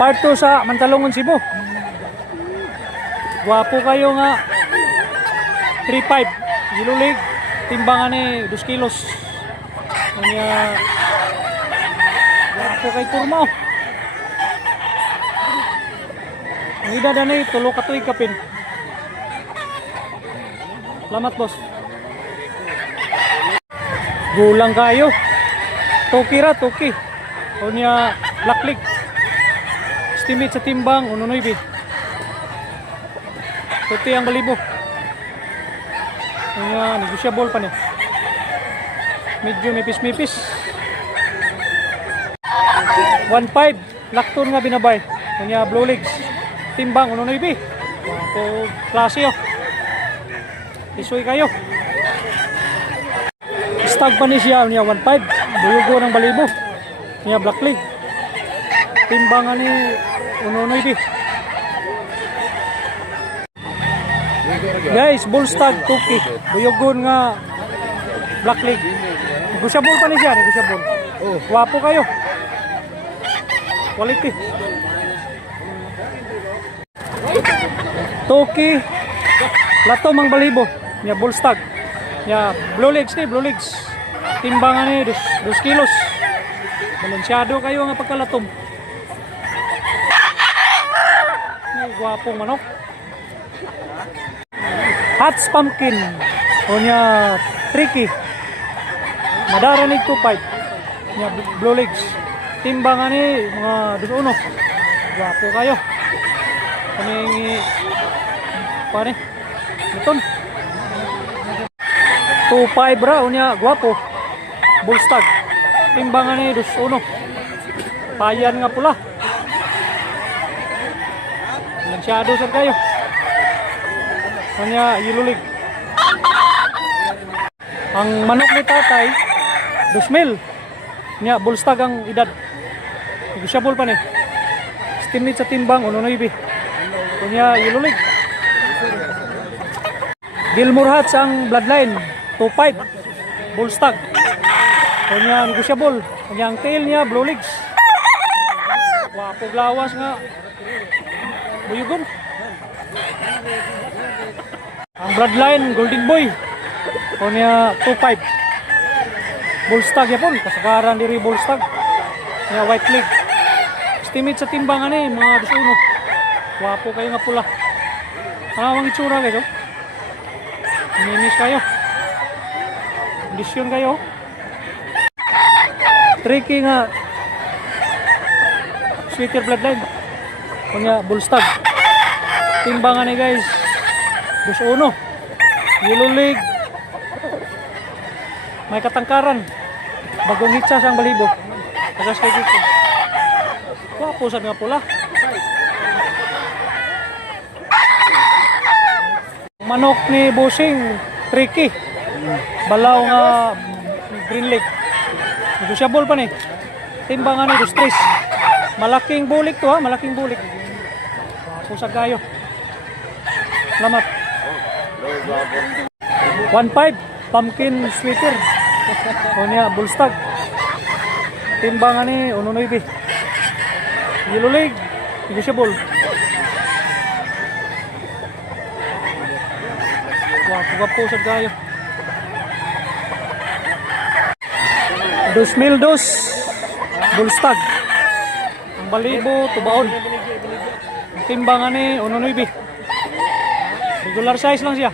Part 2 sa Mantalongon, Cebu. Gwapo kayo nga. 3.5. Gilulig. Timbangan ni 2 kilos. Kanya gwapo kay kurma. Ang edad na ni tulo ka tuig kapin. Salamat, boss. Gulang kayo. Toki ra, toki. O niya Black League. Estimate sa timbang 1.9. Tuti ang balibo. Kaya negosyable pa niya. Medyo mipis-mipis. 1.5. Lakton nga binabay. Kanya Blue Legs. Timbang 1.9. So, klase yun. Isoy kayo. Stag pa ni siya. Kanya 1.5. Buyugo ng balibo. Kanya Black League. Timbangan ni 1.9. Guys, bull stag tuki. Buyogon nga Black League. Negosyable pa ni siya, negosyable. Wapo kayo. Quality. Tuki. Lato mang balibo. Nya bull stag. Nya Blue Legs ni, Blue Legs. Timbangan ni 2 kilos. Balansyado kayo nga pagkalatom. Guwapong manok. Hats pumpkin. O niya tricky. Madaranig 2.5. Niya Blue Legs. Timbangan ni mga 2.1. Guwapo kayo. Kaning pare. Iton. 2.5 ra. O niya guwapo. Bullstag. Timbangan ni 2.1. Payan nga pula. Masyado sir kayo. Kanya Yululig. Ang manok ni tatay 2,000. Nya bullstag ang edad. Negosyable pa ni. Estimate sa timbang 1.9. Kanya Yululig. Gilmore Hats ang bloodline 2.5. Bullstag. Kanya negosyable. Kanya ang tail niya Blue Legs. Wapo glawas nga. Buyugon. Ang bloodline Golden Boy. O niya 2.5. Bullstag yapon. Kasagaran diri bullstag. Niya White Leg. Estimate sa timbangan ni mga 2.1. Wapo kayo nga pula. Ang itsura kayo. Minis kayo. Kondisyon kayo. Tricky nga sweeter bloodline. Kanya bullstag. Timbangan ni guys 2.1. Yellow leg. May katangkaran. Bagong hitsa sang balibo. Tagas kay dito. Wapo sad nga pula. Manok ni Busing tricky. Balaw nga green leg. Negosyable pa ni. Timbangan ni 2.3. Malaking bulik to ha, malaking bulik. Pusag kayo. Salamat. 1.5 pumpkin sweater. O niya bullstag. Timbangan ni 1.9. Yellow leg. Negosyable. Pusag kayo. 2,000 bullstag. Ang balibo tubaon. Timbangan ni 1.9. Regular size lang siya.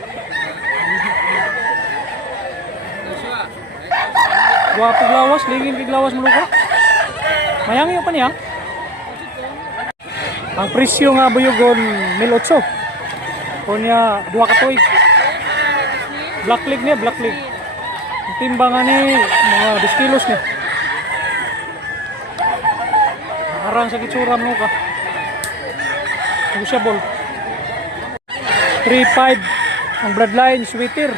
Guwapo glawas, lingin kay glawas mo ka. Mayangi pa niya. Ang presyo nga buyugon 1,800. O niya 2 ka tuig. Black Leg niya, Black Leg. Ang timbangan ni mga 2 kilos niya. Arang sa kitsura mo ka. Negosyable. 3.5 ang bloodline sweeter.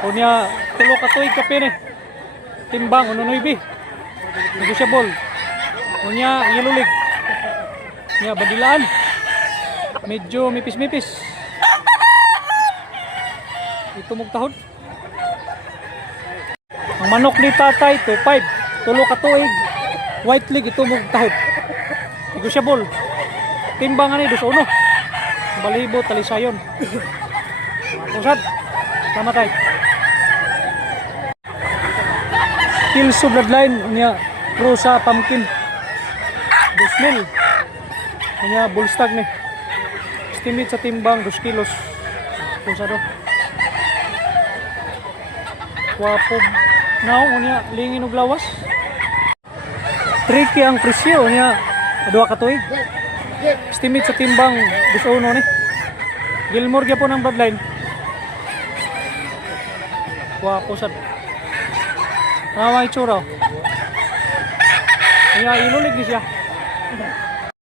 O niya tulo ka tuig kapin eh. Timbang 1.9. Negosyable. O niya yellow leg. Niya badilaan. Medyo mipis-mipis. Ito mugtahod. Ang manok ni tatay 2.5. Tulo ka tuig. White leg ito mugtahod. negosyable. Timbang ani 2-1. Balibo talisayon. Pusad. Tama tay. Kilso bloodline niya Rosa Pumpkin. 2,000. Niya Bullstag ni. Estimate sa timbang 2 kilos. Pusado. Wapo. Now niya lingin og lawas. Tricky ang presyo niya. Adua ka tuig. Estimate sa timbang 2-1 ni. Gilmore gyapon ang bloodline. Wapo sad. Naway tsura. Kaya ilulig ni siya.